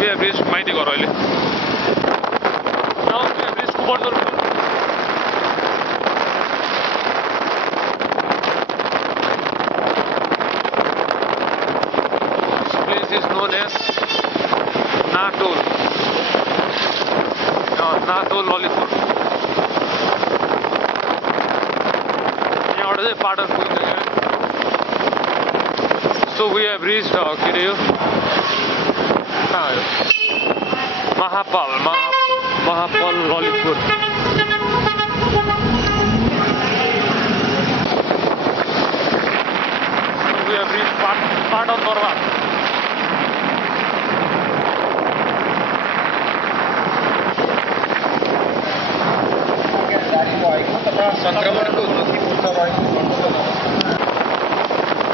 we have reached माइती घर अहिले. Now we have reached Kathmandu. This place is known as Naatol Lollipur. यहाँबाट चाहिँ पाटन पुग्छ क्या. So we have reached के अरे यो कहाँ हो Mahapal Lollipur. We have reached Patan Dorwat.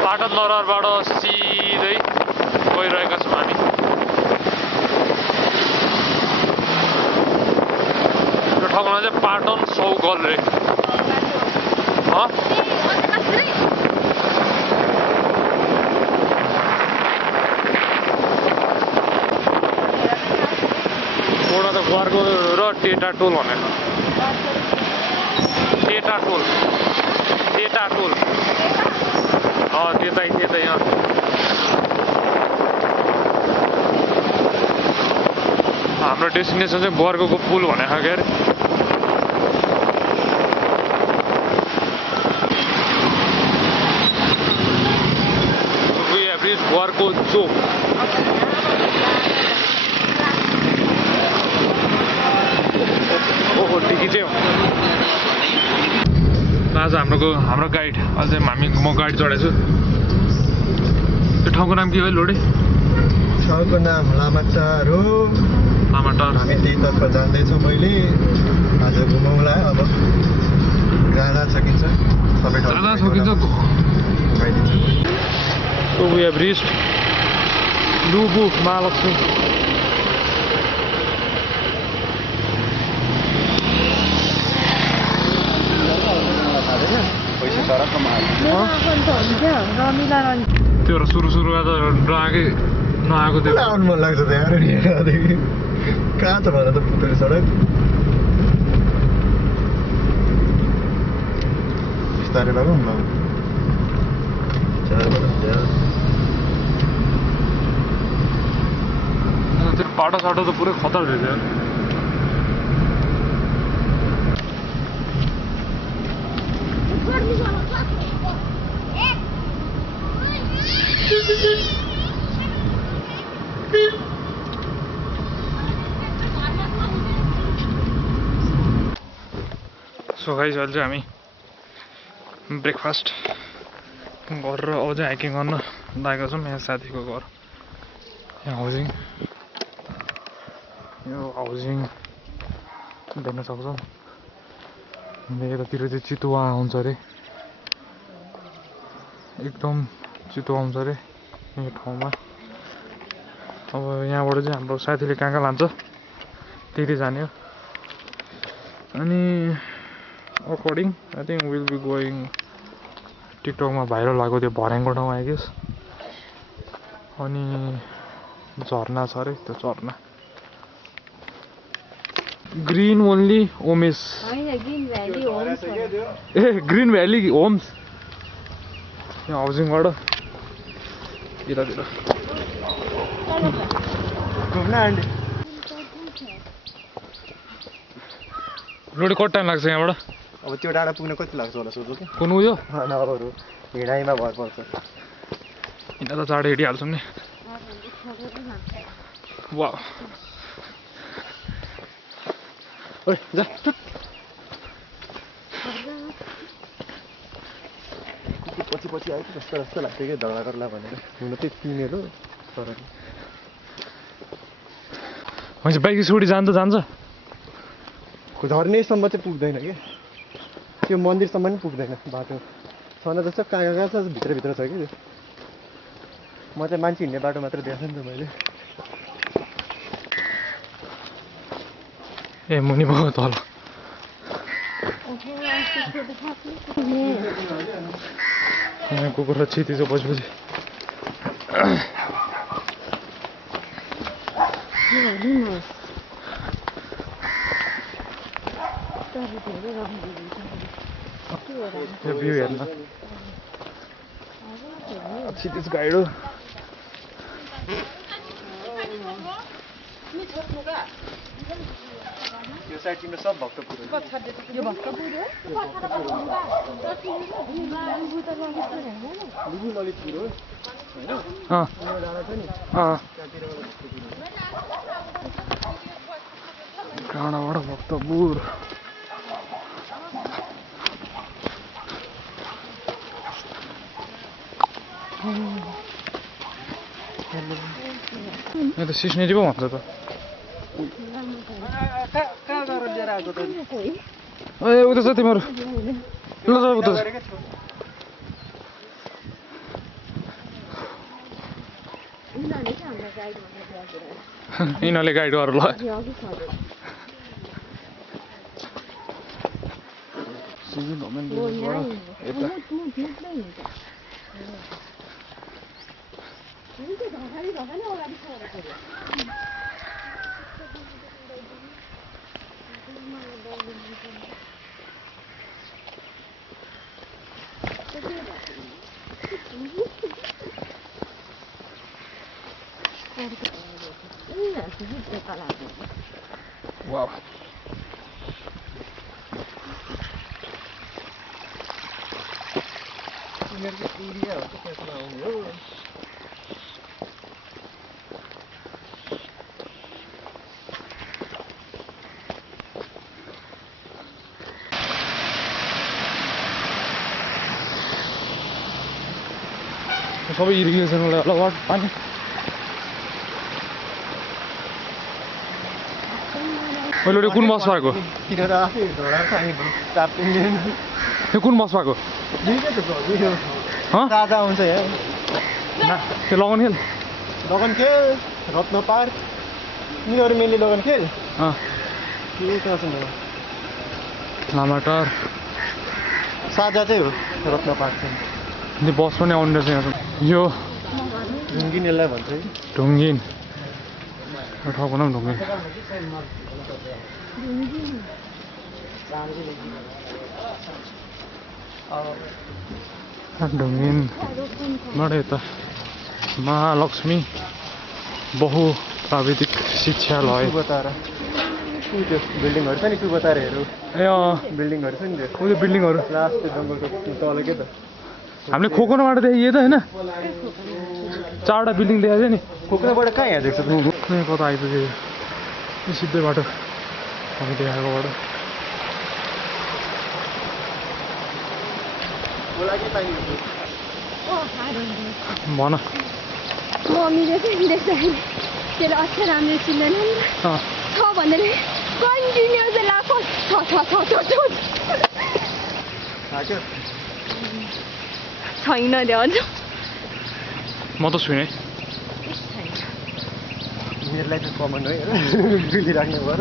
Patan दरबारबाट सिधै गइरहेका छौँ हामी. यो ठाउँमा चाहिँ पाटन चौक रे. एउटा त ग्वारको र टेटा टोल भनेर. टेटा टोल त्यतै यहाँ. हाम्रो डेस्टिनेसन चाहिँ ग्वारको पुल भनेको के अरे. We have reached Gwarko Chowk. ओहो टिकी चाहिँ हो. आज हाम्रो गाइड अझै म गाइड चढेको छु. यो ठाउँको नाम के हो लोडे? ठाउँको नाम लामाटार हो. लामाटार. हामी त्यहीतर्फ जाँदैछौँ. मैले आज घुमाउला. अब जाँदा सकिन्छ सबै ठाउँ घुमाइदिन्छु. So we have reached Lubu Malakshmi. त्यो सुरुमा त आएकै नआएको थियो. आउनु मन लाग्छ त यार. कहाँ छ भन त पुतली सडक. बिस्तारै लगाउँ न. त्यो बाटो त पुरै खतरा रहेछ यार. सो गाइस अहिले चाहिँ हामी ब्रेकफास्ट गरेर अझै हाइकिङ गर्न लागेको छौँ. यहाँ साथीको घर. यहाँ हाउसिङ देख्न सक्छौँ. यतातिर चाहिँ चितुवा आउँछ अरे. एकदम चितुवा आउँछ अरे यो ठाउँमा. अब यहाँबाट चाहिँ हाम्रो साथीले कहाँ लान्छ त्यति जाने हो. अनि according I think will be going टिकटकमा भाइरल भएको त्यो भर्याङको ठाउँ आई गेस. अनि झरना छ अरे. त्यो झरना ग्रिन ओन्ली ओमेस. ए ग्रिन भ्याली होम्स. यहाँ हाउसिङबाट यतातिर रोड कति टाइम लाग्छ यहाँबाट? अब त्यो डाँडा पुग्न कति लाग्छ होला सोध्नु कि? कुन उयो नभरु हिँडाइमा भर पर्छ. हिँड्दा त चाँडै हिँडिहाल्छौँ नि. वाउ. ओइ जा. पछि आयो जस्तो लाग्थ्यो कि झगडा गर्ला भनेर. हुन त किनेर हो तर हुन्छ. बाइक स्कुटी जान्छ झर्नेसम्म चाहिँ पुग्दैन कि. त्यो मन्दिरसम्म पनि पुग्दैन बाटो. छन जस्तो कहाँ छ भित्र छ कि. म चाहिँ मान्छे हिँड्ने बाटो मात्र देखाएको नि त मैले. ए मुनि भयो तल. यहाँ कुकुर र क्षितिज पछि यो भ्यू हेर्न क्षितिज गाइड हो यो साइड तिम्रो सब भक्तपुर हो यो भक्तपुर हो लुबु ललितपुर हो हैन अँ यो डाँडा छ नि अँ त्यहाँतिर भक्तपुर हो डाँडाबाट भक्तपुर यहाँ त सिस्नेरी पो भन्छ त कहाँ गएर लिएर आएको त ए उता छ तिम्रो ल जा उता यिनीहरूले गाइड गर ल वाउ तिमीहरूको एरिया हो त्यसमा आउने हो सबै इरिगेसनलाई होला वाट पानी मैले कुन बस पाएको तिनीहरू आफै झोडा पानी ताप्पिँदैन यो कुन बस पाएको ताजा आउँछ यहाँ त्यो लगाउने लगन खेल रत्न पार्क यिनीहरू मेनली लगन खेल अँ के छ लामाटार साझा चाहिँ हो रत्न पार्क चाहिँ त्यो बस पनि आउने रहेछ यहाँ यो ढुङ्गिन यसलाई भन्छ है ढुङ्गिन यो ठाउँको नाम ढुङ्गिन ढुङ्गिनबाट यता महालक्ष्मी बहुप्राविधिक शिक्षालय बताएर त्यो बिल्डिङहरू छ नि बताएरहरू ए अँ बिल्डिङहरू छ नि त्यो त्यो बिल्डिङहरू लास्ट त्यो जङ्गलको तल के त हामीले खोकनबाट देखिए त होइन चारवटा बिल्डिङ देखाएको थियो नि खोक्राबाट कहाँ यहाँ देख्छ तिमी खोक्ने कता आइपुग्यो यो सिधै बाटो हामी देखाएको बाटो भन मम्मीले चाहिँ देख्दाखेरि त्यसले अक्षर राम्रो चिन्दैन नि अँ छ भन्दैन कन्टिन्युस लाएको छ छैन त्यो अझ म त छुइनँ मेरोलाई चाहिँ कमन हो बिलिराख्नु भयो र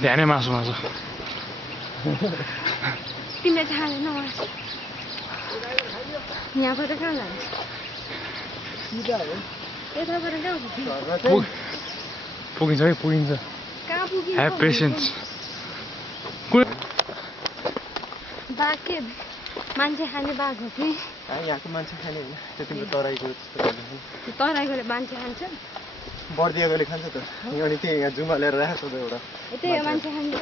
ध्यानै मासुमा छ तिमीले थाहा छैन यहाँबाट कहाँ जान्छ यताबाट कहाँ पुगिन्छ है पुगिन्छ कहाँ पुगिन्छ ह्याभ पेसेन्स बाघ के मान्छे खाने बाघ हो कि यहाँको मान्छे खाने होइन त्यो तिम्रो तराईको तराईकोले मान्छे खान्छ बर्दियाकोले खान्छ त अनि त्यही यहाँ जुमा लिएर राखेको छ त एउटा त्यही हो मान्छे खान्छ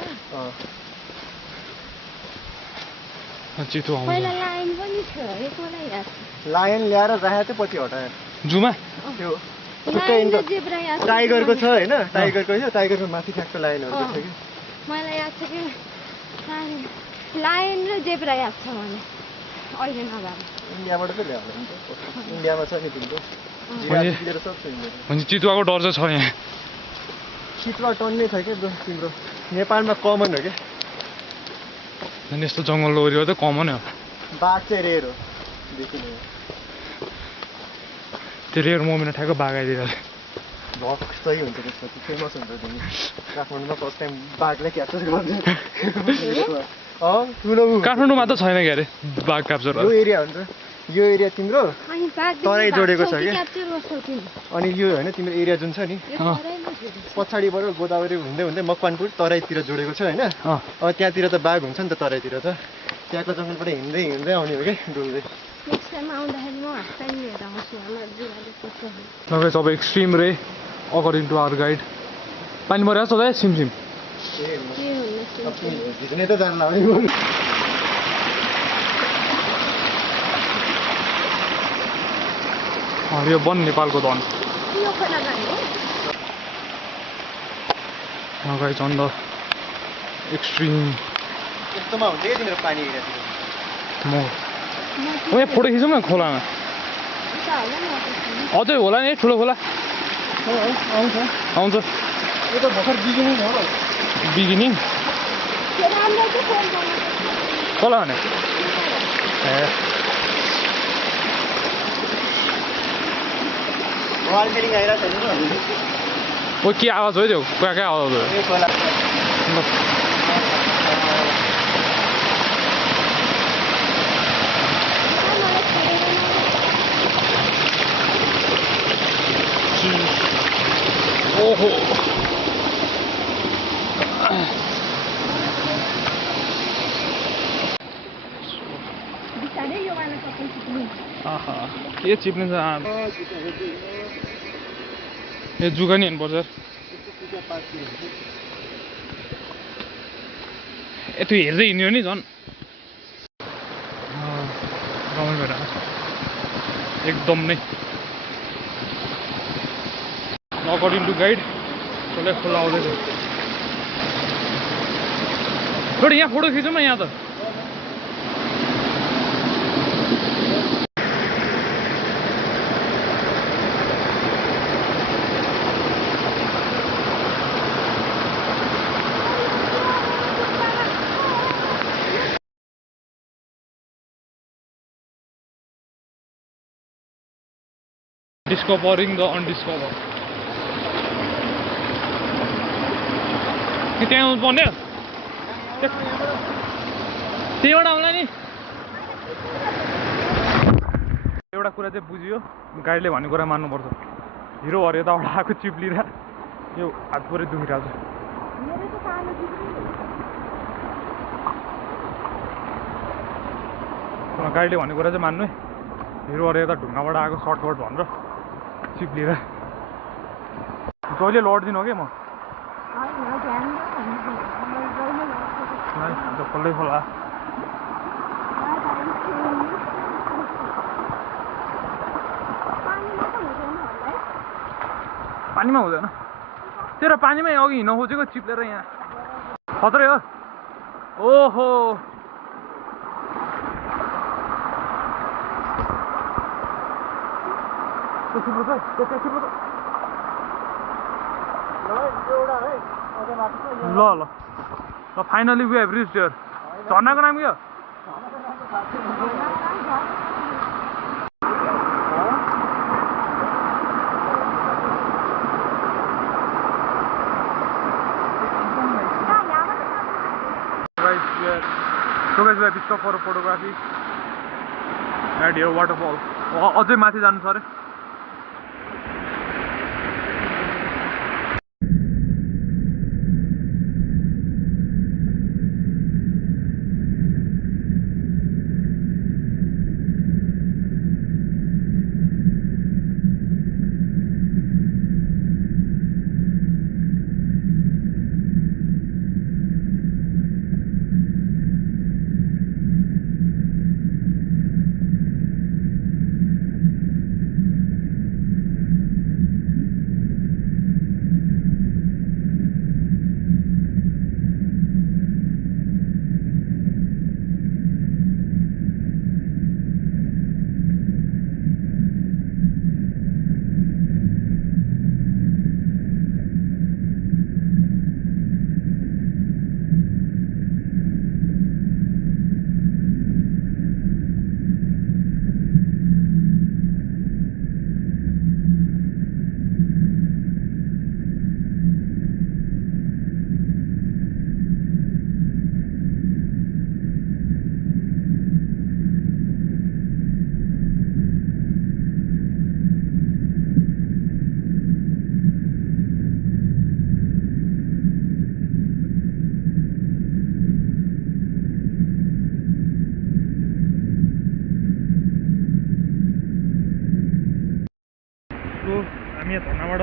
चितो पहिला आउँछ लाइन पनि थियो अरे मलाई याद छ लायन ल्याएर राखेको थियो पछि हटायो जुमा त्यो लायन र जेब्रा याद छ टाइगरको छ होइन टाइगरको होइन टाइगरको माथि ठ्याक्क लायनहरू छ कि मलाई याद छ कि लायन र जेब्रा याद छ मलाई अहिले नभए इन्डियाबाट चाहिँ ल्याएर हुन्छ इन्डियामा छ नि तिम्रो जिराफतिर सब छ इन्डिया भने चितुवाको डर चाहिँ छ यहाँ चितुवा टन्नै छ क्या तिम्रो नेपालमा कमन हो क्या अनि यस्तो जङ्गल वरिपरि त कमन हो बाघ चाहिँ रेयर हो देखिने त्यो रेयर मोमेन्ट ठ्याक्क बाघ आइदिएर भक सही हुन्छ त्यसपछि फेमस हुन्छ तिमी काठमाडौँमा फर्स्ट टाइम बाघलाई क्याप्चर गर्छ ठुलो काठमाडौँमा त छैन क्या अरे बाघ क्याप्चर यो एरिया हुन्छ यो एरिया तिम्रो अनि तराई जोडेको छ कि क्याप्चर गर्छौ तिमी अनि यो होइन तिम्रो एरिया जुन छ नि पछाडिबाट गोदावरी हुँदै हुँदै मकवानपुर तराईतिर जोडेको छ होइन अब त्यहाँतिर त बाघ हुन्छ नि त तराईतिर त त्यहाँको जङ्गलबाट हिँड्दै हिँड्दै आउने हो कि डुल्दै नेक्स्ट टाइम आउँदाखेरि म हात टाइम लिएर आउँछु हाम्रो जिल्लाले सोध्छ तपाईँ सब एक्सट्रिम रे अकर्डिङ टु आवर गाइड पानी मरेको छ सिमसिम के हुन्न भिज्ने त जान लाग्यो यो वन नेपालको धन यो खोला जाने हो गाइज अन द एक्सट्रिम यस्तोमा हुन्छ कि तिम्रो पानी एरियातिर म यहाँ फोटो खिचौँ न खोलामा अझै होला नि ठुलो खोला आउँछ आउँछ यो त भर्खर बिगिनिङ हो बिगिनिङ खोला भने ए वाल फिलिङ आइरहेको छैन ओ के आवाज हो त्यो क्या आवाज हो यो खोला ओहो बिस्तारै यो वाला सबै सिक्नु आहा के चिप्ने छ ए जुका नि हेर्नुपर्छ ए त्यो हेर्दै हिँड्यो नि झन् रमाइलो भइरहेको छ एकदम नै अकर्डिङ टु गाइड कसले खोला आउँदैछ एउटा यहाँ फोटो खिचौँ न यहाँ त डिस्कभरिङ द अनडिस्कभर कि त्यहाँ आउनु पर्ने त्यहीबाट आउला नि एउटा कुरा चाहिँ बुझियो गाइडले भन्ने कुरा मान्नुपर्छ हिरो हरे यताबाट आएको चिप्लिएर यो हात पुरै दुखिरहेको छ गाइडले भन्ने कुरा चाहिँ मान्नु है हिरो हरे यता ढुङ्गाबाट आएको सर्टकट भनेर चिप्लिएर जहिले लड्दिनु हो कि म खोल्दै खोला पानीमा हुँदैन तेरो पानीमै अघि हिँड्न खोजेको चिप्लेर यहाँ खतरै हो ओहो ल ल ल finally we have reached here झर्नाको नाम के हो So guys, we have stopped for photography at here waterfall. अझै माथि जानु छ अरे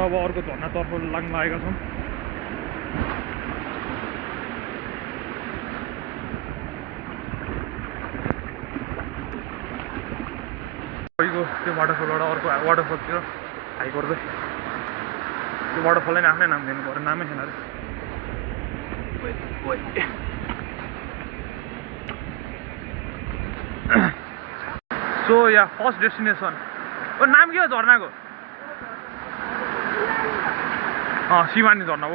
अब अर्को झर्नातर्फ लाग्न लागेका छौँ। त्यो वाटरफलबाट अर्को वाटरफलतिर हाइक गर्दै त्यो वाटरफललाई नै आफ्नै नाम दिनु पऱ्यो, नामै छैन अरे। सो या फर्स्ट डेस्टिनेसन नाम के हो झर्नाको? शिवानी झर्ना हो।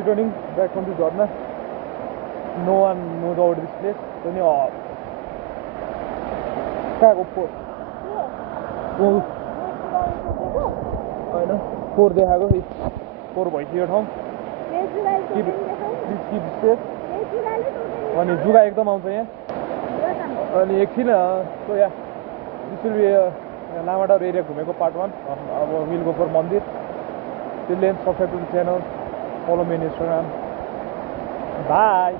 Returning back from the Jharana, no one knows about this place. Only go 4. I know 4 they have 4 भइसक्यो ठाउँ। Keep safe. अनि जुका एकदम आउँछ यहाँ। अनि एकछिन so yeah, this will be Lamatar area घुमेको part 1. अब we'll go for मन्दिर. Till then, subscribe to the channel. Follow me on Instagram. Bye.